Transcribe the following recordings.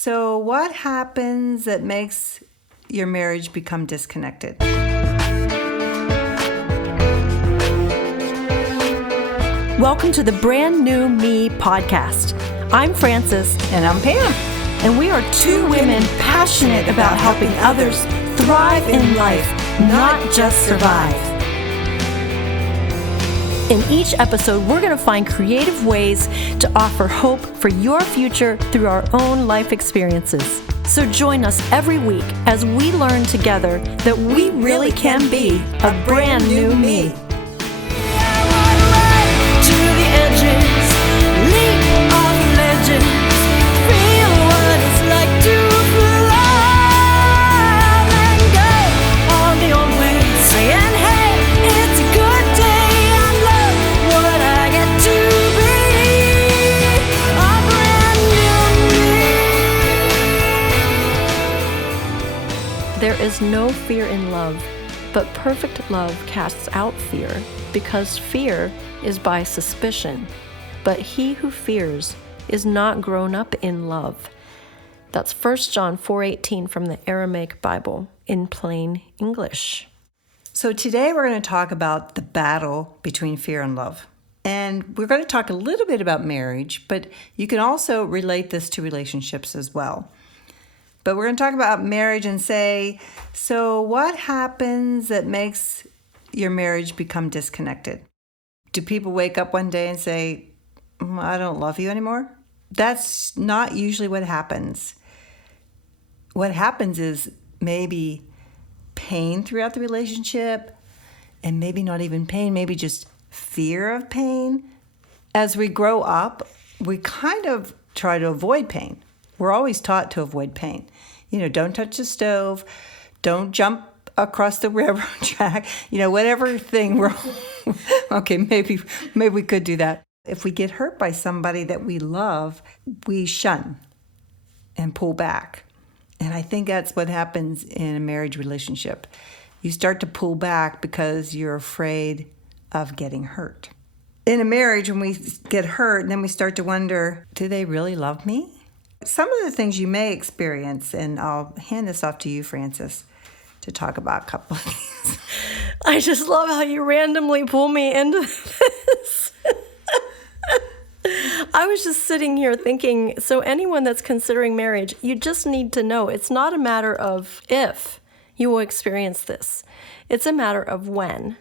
So what happens that makes your marriage become disconnected? Welcome to the Brand New Me podcast. I'm Frances. And I'm Pam. And we are two women passionate about helping others thrive in life, not just survive. In each episode, we're going to find creative ways to offer hope for your future through our own life experiences. So join us every week as we learn together that we really can be a brand new me. There is no fear in love, but perfect love casts out fear, because fear is by suspicion. But he who fears is not grown up in love. That's 1 John 4:18 from the Aramaic Bible in plain English. So today we're going to talk about the battle between fear and love. And we're going to talk a little bit about marriage, but you can also relate this to relationships as well. But we're going to talk about marriage and say, so what happens that makes your marriage become disconnected? Do people wake up one day and say, I don't love you anymore? That's not usually what happens. What happens is maybe pain throughout the relationship, and maybe not even pain, maybe just fear of pain. As we grow up, we kind of try to avoid pain. We're always taught to avoid pain. Don't touch the stove, don't jump across the railroad track, whatever thing we're, okay, maybe we could do that. If we get hurt by somebody that we love, we shun and pull back. And I think that's what happens in a marriage relationship. You start to pull back because you're afraid of getting hurt. In a marriage, when we get hurt, and then we start to wonder, do they really love me? Some of the things you may experience, and I'll hand this off to you, Frances, to talk about a couple of things. I just love how you randomly pull me into this. I was just sitting here thinking, so anyone that's considering marriage, you just need to know it's not a matter of if you will experience this. It's a matter of when.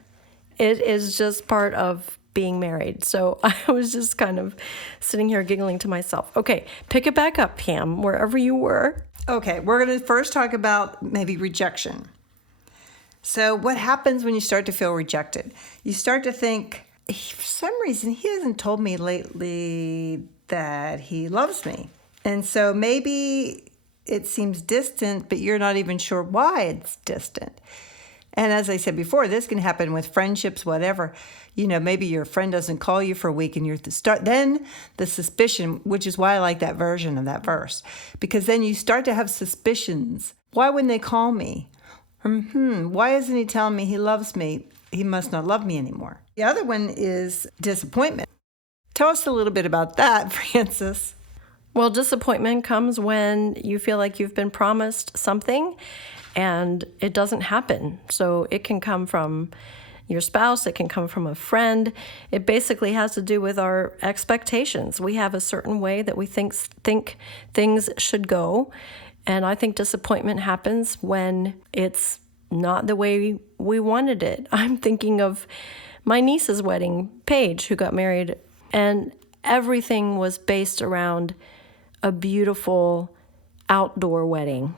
It is just part of being married. So I was just kind of sitting here giggling to myself. Okay, pick it back up, Pam, wherever you were. Okay, we're going to first talk about maybe rejection. So what happens when you start to feel rejected? You start to think, for some reason, he hasn't told me lately that he loves me. And so maybe it seems distant, but you're not even sure why it's distant. And as I said before, this can happen with friendships, whatever. Maybe your friend doesn't call you for a week and you're to start. Then the suspicion, which is why I like that version of that verse, because then you start to have suspicions. Why wouldn't they call me? Why isn't he telling me he loves me? He must not love me anymore. The other one is disappointment. Tell us a little bit about that, Frances. Well, disappointment comes when you feel like you've been promised something and it doesn't happen. So it can come from your spouse, it can come from a friend. It basically has to do with our expectations. We have a certain way that we think things should go. And I think disappointment happens when it's not the way we wanted it. I'm thinking of my niece's wedding, Paige, who got married, and everything was based around a beautiful outdoor wedding.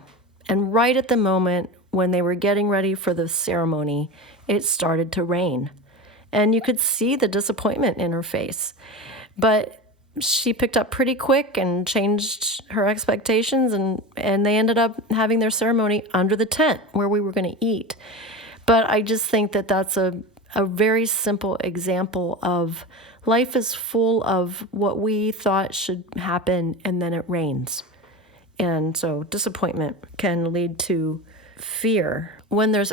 And right at the moment when they were getting ready for the ceremony, it started to rain. And you could see the disappointment in her face. But she picked up pretty quick and changed her expectations, and they ended up having their ceremony under the tent where we were going to eat. But I just think that that's a very simple example of life is full of what we thought should happen, and then it rains. And so disappointment can lead to fear. When there's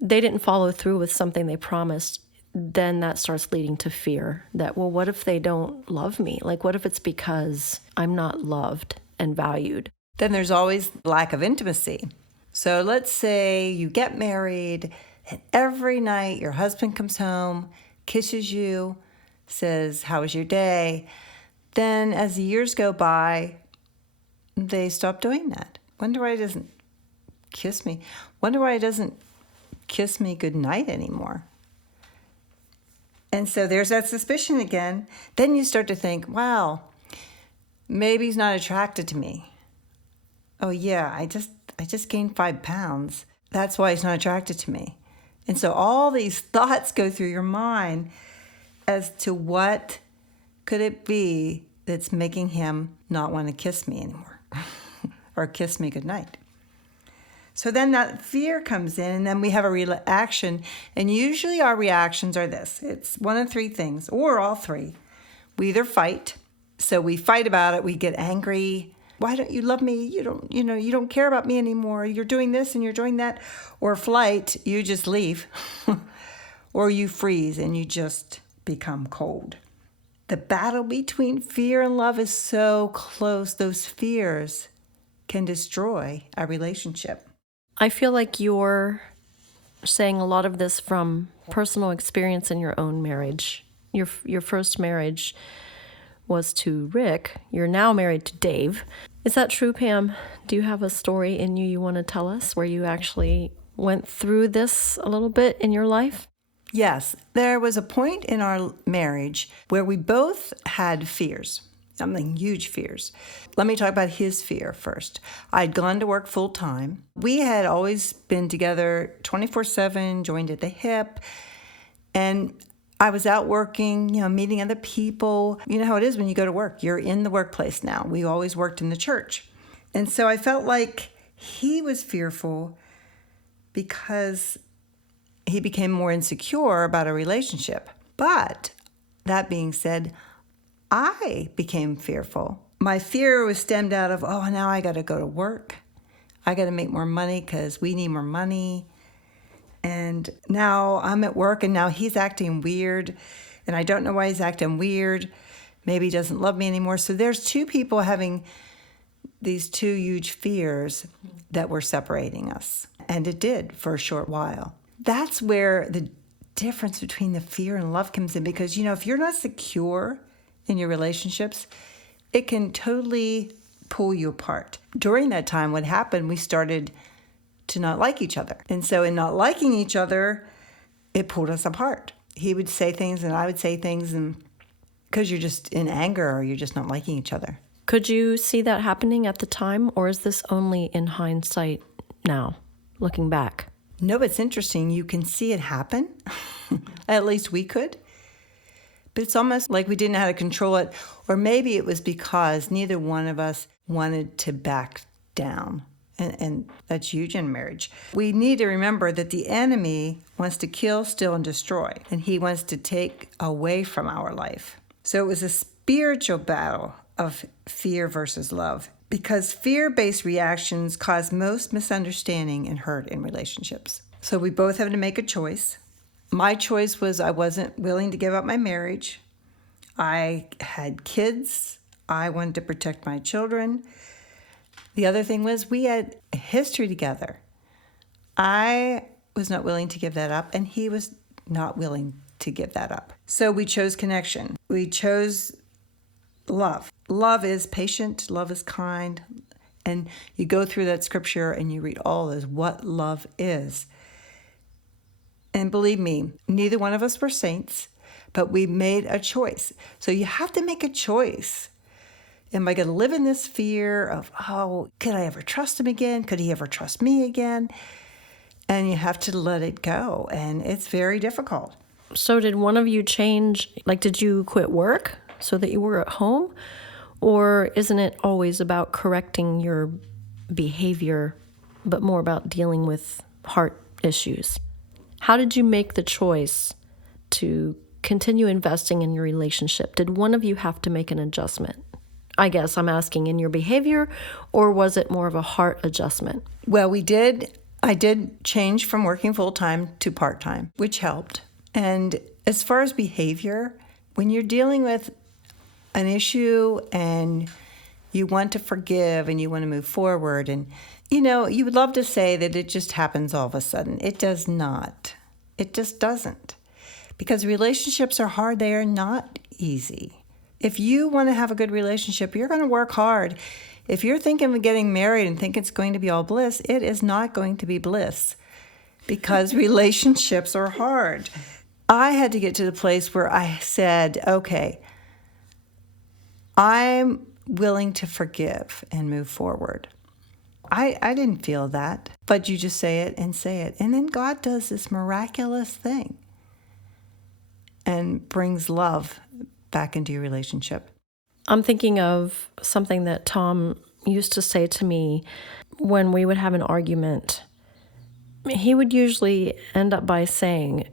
they didn't follow through with something they promised, then that starts leading to fear that, well, what if they don't love me? Like, what if it's because I'm not loved? and valued. Then there's always lack of intimacy. So let's say you get married and every night your husband comes home, kisses you, says, "How was your day?" Then as the years go by, they stop doing that. Wonder why he doesn't kiss me. Wonder why he doesn't kiss me goodnight anymore. And so there's that suspicion again. Then you start to think, wow, maybe he's not attracted to me. Oh yeah, I just gained 5 pounds. That's why he's not attracted to me. And so all these thoughts go through your mind as to what could it be that's making him not want to kiss me anymore or kiss me goodnight. So then that fear comes in, and then we have a reaction. And usually our reactions are this. It's one of 3 things, or all 3. We either fight. So we fight about it. We get angry. Why don't you love me? You don't care about me anymore. You're doing this and you're doing that. Or flight, you just leave. Or you freeze and you just become cold. The battle between fear and love is so close. Those fears can destroy a relationship. I feel like you're saying a lot of this from personal experience in your own marriage. Your first marriage was to Rick. You're now married to Dave. Is that true, Pam? Do you have a story in you want to tell us where you actually went through this a little bit in your life? Yes, there was a point in our marriage where we both had fears. Huge fears. Let me talk about his fear first. I'd gone to work full time. We had always been together 24/7, joined at the hip. And I was out working, meeting other people. You know how it is when you go to work. You're in the workplace now. We always worked in the church. And so I felt like he was fearful because he became more insecure about a relationship. But that being said, I became fearful. My fear was stemmed out of, now I got to go to work. I got to make more money because we need more money. And now I'm at work and now he's acting weird. And I don't know why he's acting weird. Maybe he doesn't love me anymore. So there's 2 people having these 2 huge fears that were separating us. And it did for a short while. That's where the difference between the fear and love comes in. Because, if you're not secure in your relationships, it can totally pull you apart. During that time, what happened, we started to not like each other. And so in not liking each other, it pulled us apart. He would say things and I would say things, and because you're just in anger or you're just not liking each other. Could you see that happening at the time, or is this only in hindsight now, looking back? No, it's interesting. You can see it happen. At least we could. But it's almost like we didn't know how to control it. Or maybe it was because neither one of us wanted to back down. And that's huge in marriage. We need to remember that the enemy wants to kill, steal, and destroy. And he wants to take away from our life. So it was a spiritual battle of fear versus love. Because fear-based reactions cause most misunderstanding and hurt in relationships. So we both have to make a choice. My choice was I wasn't willing to give up my marriage. I had kids. I wanted to protect my children. The other thing was we had a history together. I was not willing to give that up, and he was not willing to give that up. So we chose connection. We chose love. Love is patient. Love is kind. And you go through that scripture and you read all this, what love is. And believe me, neither one of us were saints, but we made a choice. So you have to make a choice. Am I going to live in this fear of, could I ever trust him again? Could he ever trust me again? And you have to let it go. And it's very difficult. So did one of you change? Did you quit work so that you were at home? Or isn't it always about correcting your behavior, but more about dealing with heart issues? How did you make the choice to continue investing in your relationship? Did one of you have to make an adjustment? I guess I'm asking, in your behavior, or was it more of a heart adjustment? Well, I did change from working full-time to part-time, which helped. And as far as behavior, when you're dealing with an issue and you want to forgive and you want to move forward. And, you would love to say that it just happens all of a sudden. It does not. It just doesn't. Because relationships are hard. They are not easy. If you want to have a good relationship, you're going to work hard. If you're thinking of getting married and think it's going to be all bliss, it is not going to be bliss because relationships are hard. I had to get to the place where I said, okay, I'm willing to forgive and move forward. I didn't feel that, but you just say it. And then God does this miraculous thing and brings love back into your relationship. I'm thinking of something that Tom used to say to me when we would have an argument. He would usually end up by saying,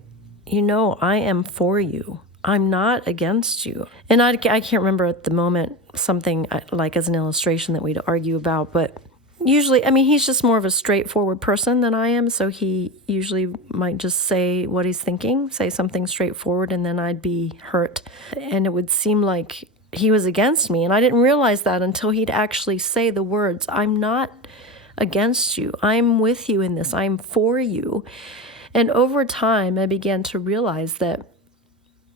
I am for you. I'm not against you. And I can't remember at the moment something like as an illustration that we'd argue about, but usually, he's just more of a straightforward person than I am, so he usually might just say what he's thinking, say something straightforward, and then I'd be hurt. And it would seem like he was against me, and I didn't realize that until he'd actually say the words, I'm not against you. I'm with you in this. I'm for you. And over time, I began to realize that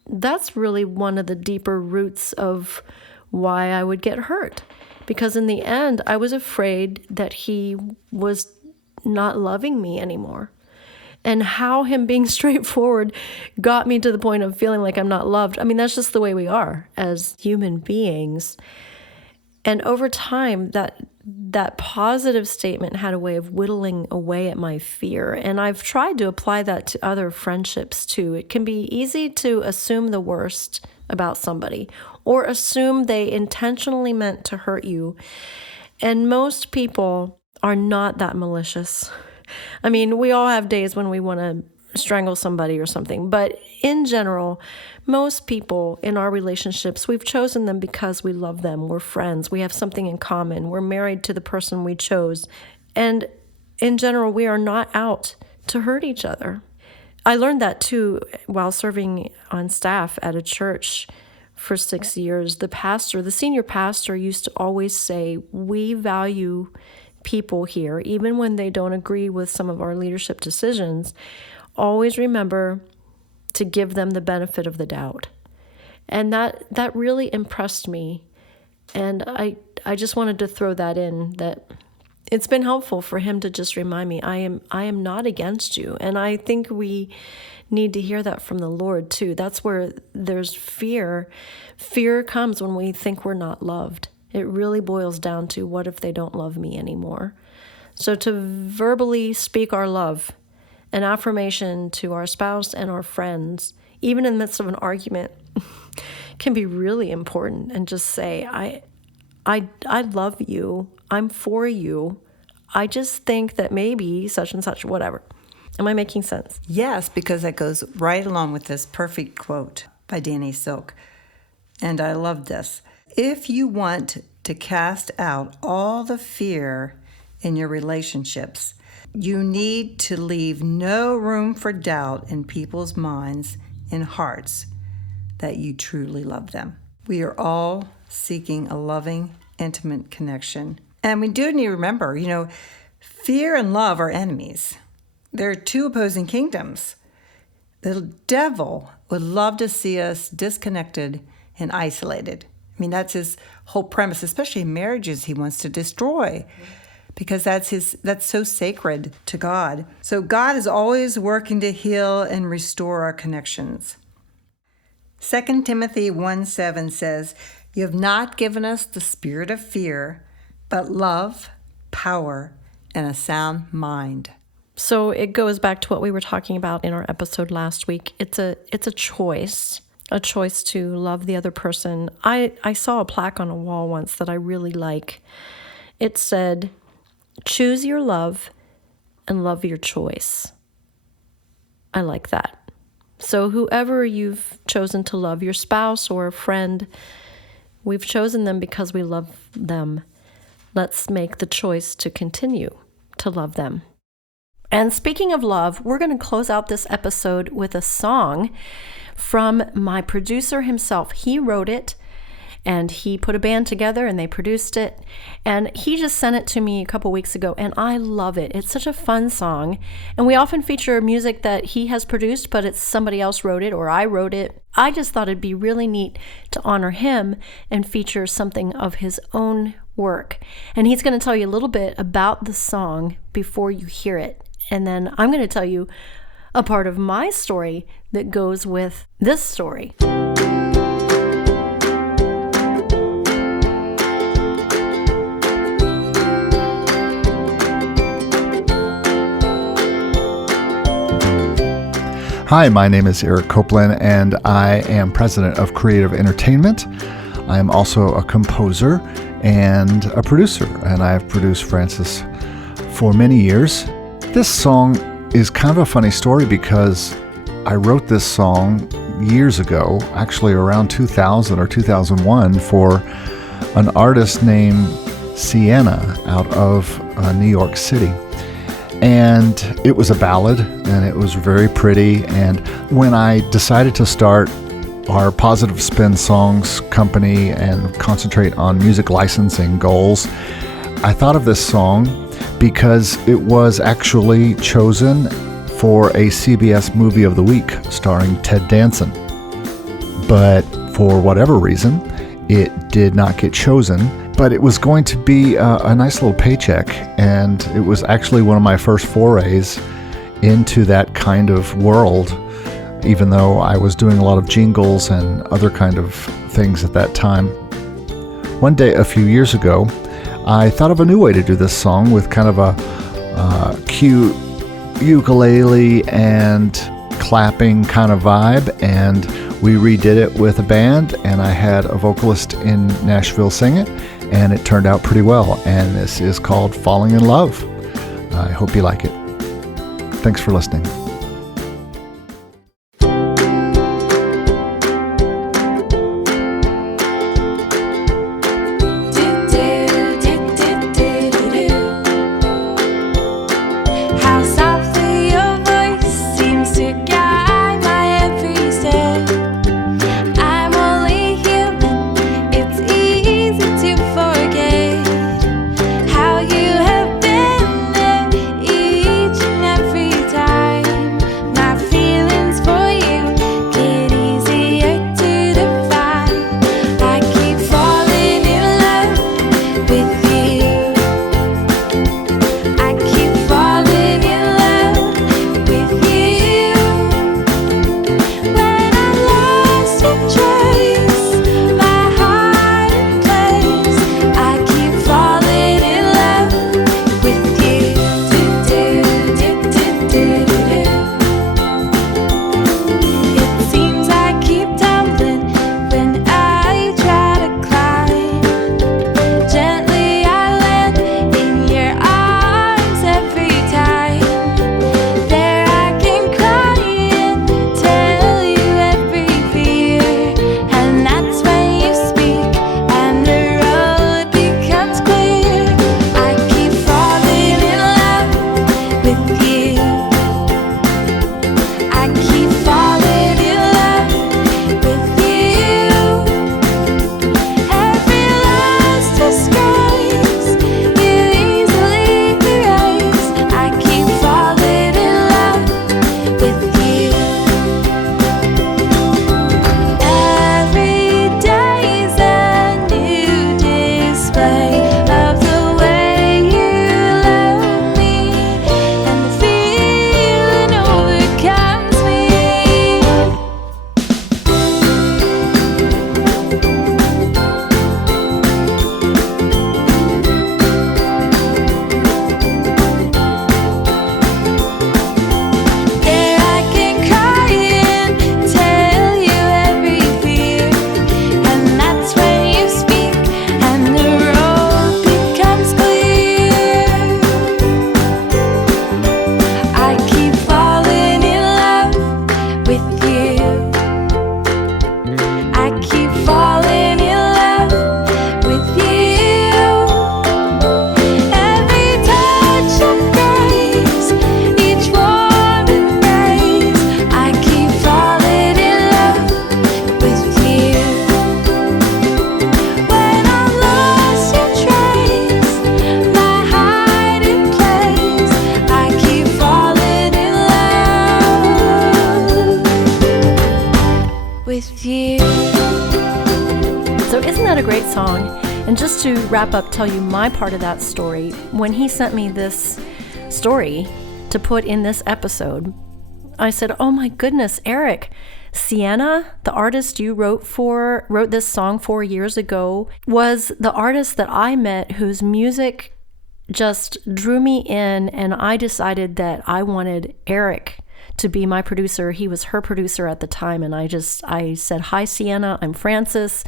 that's really one of the deeper roots of why I would get hurt. Because in the end, I was afraid that he was not loving me anymore. And how him being straightforward got me to the point of feeling like I'm not loved. That's just the way we are as human beings. And over time, that positive statement had a way of whittling away at my fear. And I've tried to apply that to other friendships too. It can be easy to assume the worst about somebody or assume they intentionally meant to hurt you. And most people are not that malicious. We all have days when we want to strangle somebody or something, but in general, most people in our relationships, we've chosen them because we love them. We're friends. We have something in common. We're married to the person we chose. And in general, we are not out to hurt each other. I learned that too while serving on staff at a church for 6 years. The senior pastor used to always say, we value people here, even when they don't agree with some of our leadership decisions. Always remember to give them the benefit of the doubt. And that really impressed me. And I just wanted to throw that in, that it's been helpful for him to just remind me, I am not against you. And I think we need to hear that from the Lord too. That's where there's fear. Fear comes when we think we're not loved. It really boils down to, what if they don't love me anymore? So to verbally speak our love, an affirmation to our spouse and our friends, even in the midst of an argument, can be really important. And just say, I love you. I'm for you. I just think that maybe such and such, whatever. Am I making sense? Yes, because that goes right along with this perfect quote by Danny Silk. And I love this. If you want to cast out all the fear in your relationships, you need to leave no room for doubt in people's minds and hearts that you truly love them. We are all seeking a loving, intimate connection. And we do need to remember, fear and love are enemies. They're two opposing kingdoms. The devil would love to see us disconnected and isolated. That's his whole premise, especially in marriages he wants to destroy, because that's so sacred to God. So God is always working to heal and restore our connections. 2 Timothy 1:7 says, "You have not given us the spirit of fear, but love, power, and a sound mind." So it goes back to what we were talking about in our episode last week. It's a choice to love the other person. I saw a plaque on a wall once that I really like. It said, "Choose your love and love your choice." I like that. So whoever you've chosen to love, your spouse or a friend, we've chosen them because we love them. Let's make the choice to continue to love them. And speaking of love, we're going to close out this episode with a song from my producer himself. He wrote it, and he put a band together and they produced it. And he just sent it to me a couple weeks ago, and I love it. It's such a fun song. And we often feature music that he has produced, but it's somebody else wrote it or I wrote it. I just thought it'd be really neat to honor him and feature something of his own work. And he's going to tell you a little bit about the song before you hear it. And then I'm going to tell you a part of my story that goes with this story. Hi, my name is Eric Copeland, and I am president of Creative Entertainment. I am also a composer and a producer, and I have produced Francis for many years. This song is kind of a funny story because I wrote this song years ago, actually around 2000 or 2001, for an artist named Sienna out of New York City. And it was a ballad, and it was very pretty. And when I decided to start our Positive Spin Songs company and concentrate on music licensing goals, I thought of this song because it was actually chosen for a CBS Movie of the Week starring Ted Danson. But for whatever reason, it did not get chosen. But it was going to be a nice little paycheck, and it was actually one of my first forays into that kind of world, even though I was doing a lot of jingles and other kind of things at that time. One day, a few years ago, I thought of a new way to do this song with kind of a cute ukulele and clapping kind of vibe, and we redid it with a band, and I had a vocalist in Nashville sing it, and it turned out pretty well. And this is called Falling in Love. I hope you like it. Thanks for listening. How you have been there each and every time. song. And just to wrap up, tell you my part of that story, when he sent me this story to put in this episode, I said, oh my goodness, Eric, Sienna, the artist you wrote this song 4 years ago, was the artist that I met whose music just drew me in, and I decided that I wanted Eric to be my producer. He was her producer at the time, and I said, hi, Sienna, I'm Frances.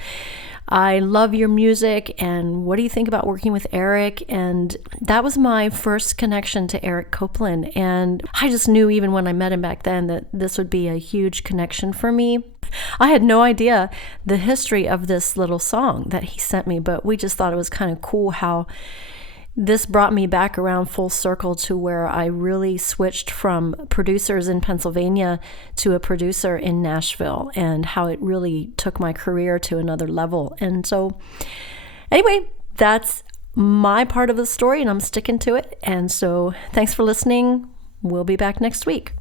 I love your music, and what do you think about working with Eric? And that was my first connection to Eric Copeland, and I just knew even when I met him back then that this would be a huge connection for me. I had no idea the history of this little song that he sent me, but we just thought it was kind of cool how this brought me back around full circle to where I really switched from producers in Pennsylvania to a producer in Nashville, and how it really took my career to another level. And so anyway, that's my part of the story, and I'm sticking to it. And so thanks for listening. We'll be back next week.